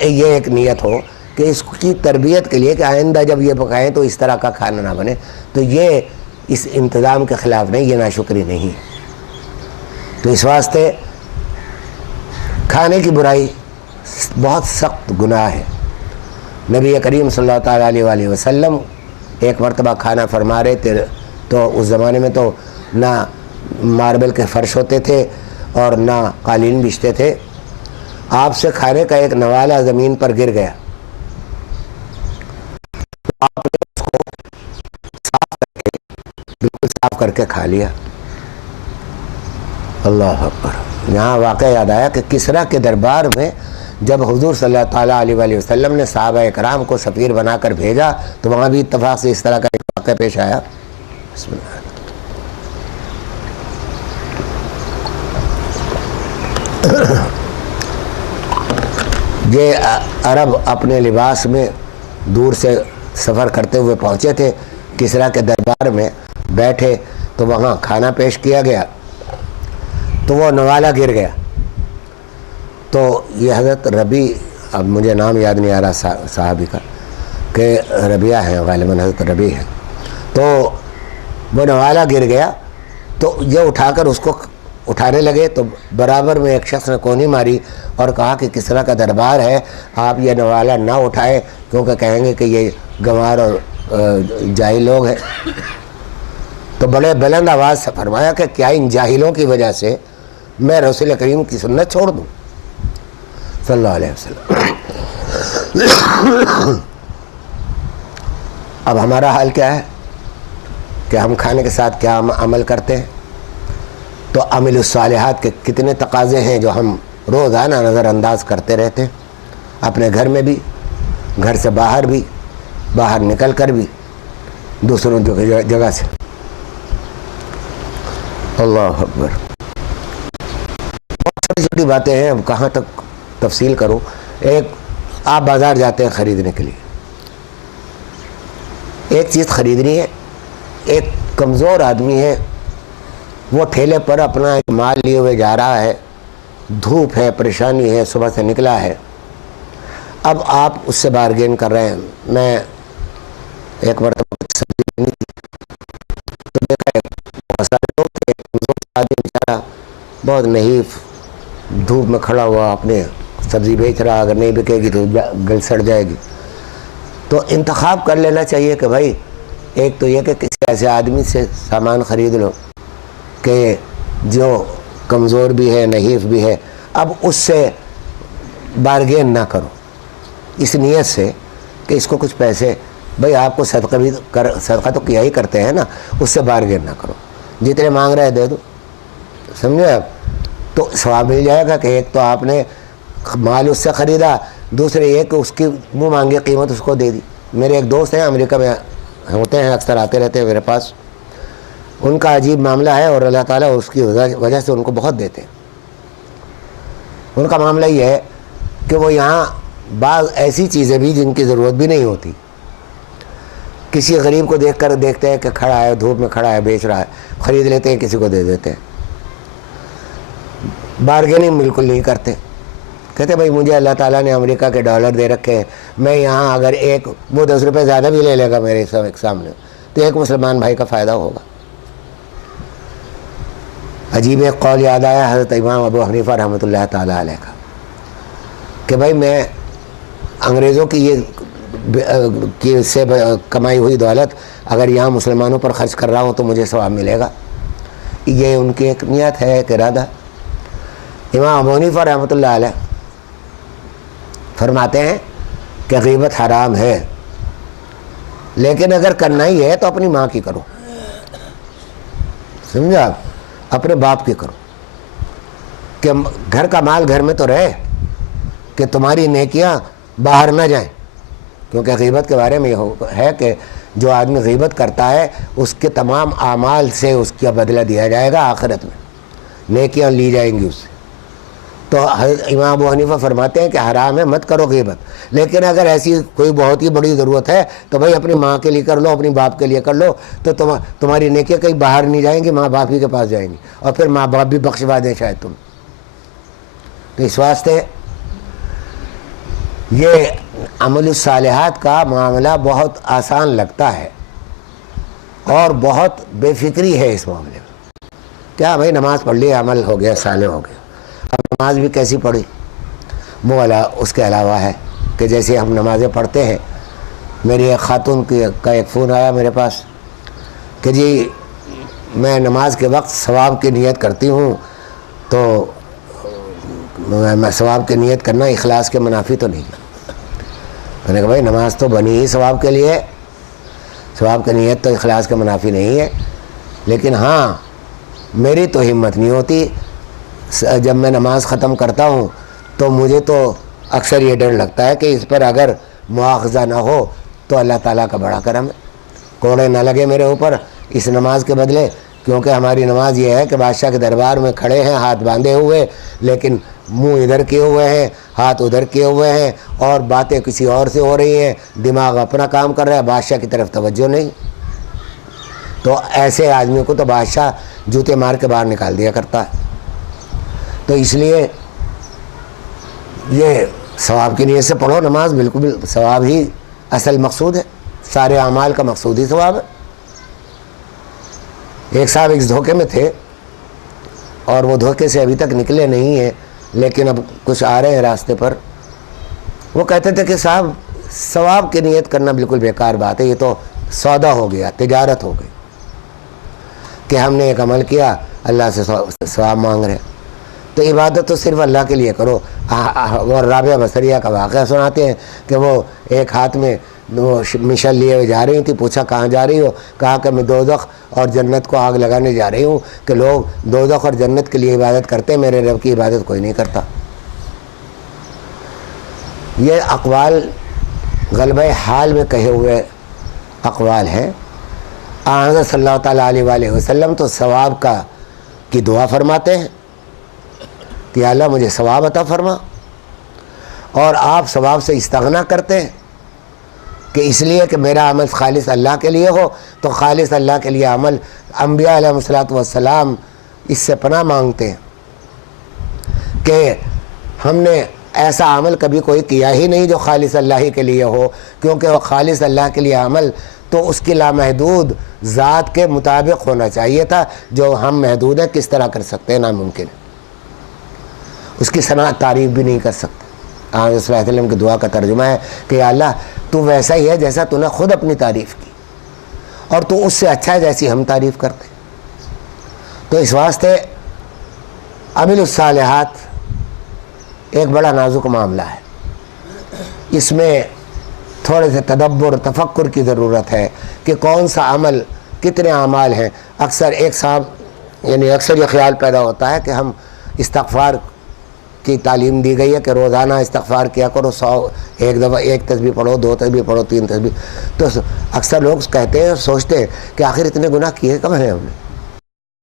یہ ایک نیت ہو کہ اس کی تربیت کے لیے کہ آئندہ جب یہ پکائیں تو اس طرح کا کھانا نہ بنے، تو یہ اس انتظام کے خلاف نہیں، یہ ناشکری نہیں۔ تو اس واسطے کھانے کی برائی بہت سخت گناہ ہے۔ نبی کریم صلی اللہ تعالیٰ علیہ وسلم ایک مرتبہ کھانا فرما رہے تھے، تو اس زمانے میں تو نہ ماربل کے فرش ہوتے تھے اور نہ قالین بچھتے تھے۔ آپ سے کھانے کا ایک نوالہ زمین پر گر گیا، آپ نے اس کو بالکل صاف کر کے کھا لیا۔ اللہ اکبر۔ یہاں واقعہ یاد آیا کہ کسریٰ کے دربار میں جب حضور صلی اللہ تعالیٰ علیہ وسلم نے صحابہ اکرام کو سفیر بنا کر بھیجا تو وہاں بھی اتفاق سے اس طرح کا ایک واقعہ پیش آیا۔ بسم اللہ۔ یہ عرب اپنے لباس میں دور سے سفر کرتے ہوئے پہنچے تھے، کسریٰ کے دربار میں بیٹھے تو وہاں کھانا پیش کیا گیا تو وہ نوالہ گر گیا۔ تو یہ حضرت ربیع، اب مجھے نام یاد نہیں آ رہا صحابی کا، کہ ربیعہ ہیں غالباً، حضرت ربیع ہیں، تو وہ نوالہ گر گیا تو یہ اٹھا کر اس کو اٹھانے لگے تو برابر میں ایک شخص نے کونی ماری اور کہا کہ کسریٰ کا دربار ہے، آپ یہ نوالہ نہ اٹھائیں کیونکہ کہیں گے کہ یہ گنوار اور جاہل لوگ ہیں۔ تو بڑے بلند آواز سے فرمایا کہ کیا ان جاہلوں کی وجہ سے میں رسول کریم کی سنت چھوڑ دوں صلی اللہ علیہ وسلم۔ اب ہمارا حال کیا ہے کہ ہم کھانے کے ساتھ کیا عمل کرتے ہیں؟ تو عمل الصالحات کے کتنے تقاضے ہیں جو ہم روزانہ نظر انداز کرتے رہتے ہیں، اپنے گھر میں بھی، گھر سے باہر بھی، باہر نکل کر بھی، دوسروں جگہ سے۔ اللہ اکبر۔ بہت چھوٹی چھوٹی باتیں ہیں، اب کہاں تک تفصیل کروں۔ ایک آپ بازار جاتے ہیں خریدنے کے لیے، ایک چیز خریدنی ہے، ایک کمزور آدمی ہے، وہ ٹھیلے پر اپنا ایک مال لیے ہوئے جا رہا ہے، دھوپ ہے، پریشانی ہے، صبح سے نکلا ہے، اب آپ اس سے بارگین کر رہے ہیں۔ میں ایک مرتبہ سبزی لینی تھی تو دیکھا بہت سارے لوگ تھے، کمزور آدمی بیچارہ بہت نحیف دھوپ میں کھڑا ہوا اپنے سبزی بیچ رہا، اگر نہیں بکے گی تو گل سڑ جائے گی۔ تو انتخاب کر لینا چاہیے کہ بھائی ایک تو یہ کہ کسی ایسے آدمی سے سامان خرید لو کہ جو کمزور بھی ہے، نحیف بھی ہے، اب اس سے بارگین نہ کرو اس نیت سے کہ اس کو کچھ پیسے، بھائی آپ کو صدقہ بھی صدقہ تو کیا ہی کرتے ہیں نا، اس سے بارگین نہ کرو، جتنے مانگ رہے دے دو، سمجھے آپ؟ تو ثواب مل جائے گا کہ ایک تو آپ نے مال اس سے خریدا، دوسرے یہ کہ اس کی منہ مانگی قیمت اس کو دے دی۔ میرے ایک دوست ہیں امریکہ میں ہوتے ہیں، اکثر آتے رہتے ہیں میرے پاس، ان کا عجیب معاملہ ہے اور اللہ تعالیٰ اس کی وجہ سے ان کو بہت دیتے ہیں۔ ان کا معاملہ یہ ہے کہ وہ یہاں بعض ایسی چیزیں بھی جن کی ضرورت بھی نہیں ہوتی، کسی غریب کو دیکھ کر دیکھتے ہیں کہ کھڑا ہے دھوپ میں کھڑا ہے بیچ رہا ہے، خرید لیتے ہیں، کسی کو دے دیتے ہیں، بارگیننگ بالکل نہیں کرتے، کہتے بھائی مجھے اللہ تعالیٰ نے امریکہ کے ڈالر دے رکھے ہیں، میں یہاں اگر ایک وہ 10 روپے زیادہ بھی لے لے گا میرے سامنے تو ایک مسلمان بھائی کا فائدہ ہوگا۔ عجیب ایک قول یاد آیا حضرت امام ابو حنیفہ رحمۃ اللہ تعالیٰ علیہ کا کہ بھائی میں انگریزوں کی سے کمائی ہوئی دولت اگر یہاں مسلمانوں پر خرچ کر رہا ہوں تو مجھے ثواب ملے گا۔ یہ ان کی ایک نیت ہے، ایک ارادہ۔ امام ابو حنیفہ رحمۃ اللہ علیہ فرماتے ہیں کہ غیبت حرام ہے، لیکن اگر کرنا ہی ہے تو اپنی ماں کی کرو، سمجھا آپ، اپنے باپ کی کرو، کہ گھر کا مال گھر میں تو رہے، کہ تمہاری نیکیاں باہر نہ جائیں، کیونکہ غیبت کے بارے میں یہ ہے کہ جو آدمی غیبت کرتا ہے اس کے تمام اعمال سے اس کا بدلہ دیا جائے گا، آخرت میں نیکیاں لی جائیں گی اس سے۔ تو امام ابو حنیفہ فرماتے ہیں کہ حرام ہے، مت کرو غیبت، لیکن اگر ایسی کوئی بہت ہی بڑی ضرورت ہے تو بھائی اپنی ماں کے لیے کر لو، اپنی باپ کے لیے کر لو، تو تمہاری نیکیاں کہیں باہر نہیں جائیں گی، ماں باپ ہی کے پاس جائیں گی، اور پھر ماں باپ بھی بخشوا دیں شاید تم۔ تو اس واسطے یہ عمل الصالحات کا معاملہ بہت آسان لگتا ہے اور بہت بے فکری ہے اس معاملے میں. کیا بھائی نماز پڑھ لی عمل ہو گیا صالح ہو گیا. اب نماز بھی کیسی پڑھی وہ والا اس کے علاوہ ہے کہ جیسے ہم نمازیں پڑھتے ہیں. میری ایک خاتون کا ایک فون آیا میرے پاس کہ جی میں نماز کے وقت ثواب کی نیت کرتی ہوں تو میں ثواب کی نیت کرنا اخلاص کے منافی تو نہیں. میں نے کہا بھائی نماز تو بنی ہی ثواب کے لیے، ثواب کی نیت تو اخلاص کے منافی نہیں ہے. لیکن ہاں میری تو ہمت نہیں ہوتی، جب میں نماز ختم کرتا ہوں تو مجھے تو اکثر یہ ڈر لگتا ہے کہ اس پر اگر مواخذہ نہ ہو تو اللہ تعالیٰ کا بڑا کرم ہے، کوڑے نہ لگے میرے اوپر اس نماز کے بدلے. کیونکہ ہماری نماز یہ ہے کہ بادشاہ کے دربار میں کھڑے ہیں ہاتھ باندھے ہوئے، لیکن منہ ادھر کیے ہوئے ہیں، ہاتھ ادھر کیے ہوئے ہیں، اور باتیں کسی اور سے ہو رہی ہیں، دماغ اپنا کام کر رہا ہے، بادشاہ کی طرف توجہ نہیں. تو ایسے آدمی کو تو بادشاہ جوتے مار کے باہر نکال دیا کرتا ہے. تو اس لیے یہ ثواب کی نیت سے پڑھو نماز، بالکل ثواب ہی اصل مقصود ہے، سارے اعمال کا مقصود ہی ثواب ہے. ایک صاحب اس دھوکے میں تھے اور وہ دھوکے سے ابھی تک نکلے نہیں ہیں، لیکن اب کچھ آ رہے ہیں راستے پر. وہ کہتے تھے کہ صاحب ثواب کی نیت کرنا بالکل بیکار بات ہے، یہ تو سودا ہو گیا، تجارت ہو گئی کہ ہم نے ایک عمل کیا اللہ سے ثواب مانگ رہے. تو عبادت تو صرف اللہ کے لیے کرو. اور رابعہ بصریہ کا واقعہ سناتے ہیں کہ وہ ایک ہاتھ میں وہ مشل لیے ہوئے جا رہی تھی. پوچھا کہاں جا رہی ہو؟ کہا کہ میں دوزخ اور جنت کو آگ لگانے جا رہی ہوں کہ لوگ دوزخ اور جنت کے لیے عبادت کرتے ہیں، میرے رب کی عبادت کوئی نہیں کرتا. یہ اقوال غلبہ حال میں کہے ہوئے اقوال ہیں. حضرت صلی اللہ تعالیٰ علیہ وآلہ وسلم تو ثواب کی دعا فرماتے ہیں کہ اللہ مجھے ثواب عطا فرما، اور آپ ثواب سے استغنا کرتے ہیں کہ اس لیے کہ میرا عمل خالص اللہ کے لیے ہو. تو خالص اللہ کے لیے عمل انبیاء علیہ الصلوۃ والسلام اس سے پناہ مانگتے ہیں کہ ہم نے ایسا عمل کبھی کوئی کیا ہی نہیں جو خالص اللہ ہی کے لیے ہو، کیونکہ وہ خالص اللہ کے لیے عمل تو اس کی لامحدود ذات کے مطابق ہونا چاہیے تھا. جو ہم محدود ہیں کس طرح کر سکتے ہیں؟ ناممکن ہے. اس کی صنعت تعریف بھی نہیں کر سکتے. آج صلی اللہ علیہ وسلم کی دعا کا ترجمہ ہے کہ یا اللہ تو ویسا ہی ہے جیسا تو نے خود اپنی تعریف کی، اور تو اس سے اچھا ہے جیسی ہم تعریف کرتے. تو اس واسطے عمل الصالحات ایک بڑا نازک معاملہ ہے. اس میں تھوڑے سے تدبر تفکر کی ضرورت ہے کہ کون سا عمل، کتنے اعمال ہیں. اکثر یہ خیال پیدا ہوتا ہے کہ ہم استغفار کی تعلیم دی گئی ہے کہ روزانہ استغفار کیا کرو، 100 ایک دفعہ 1 تسبیح پڑھو، 2 تسبیح پڑھو، 3 تسبیح. تو اکثر لوگ کہتے ہیں اور سوچتے ہیں کہ آخر اتنے گناہ کیے کب ہیں ہم نے؟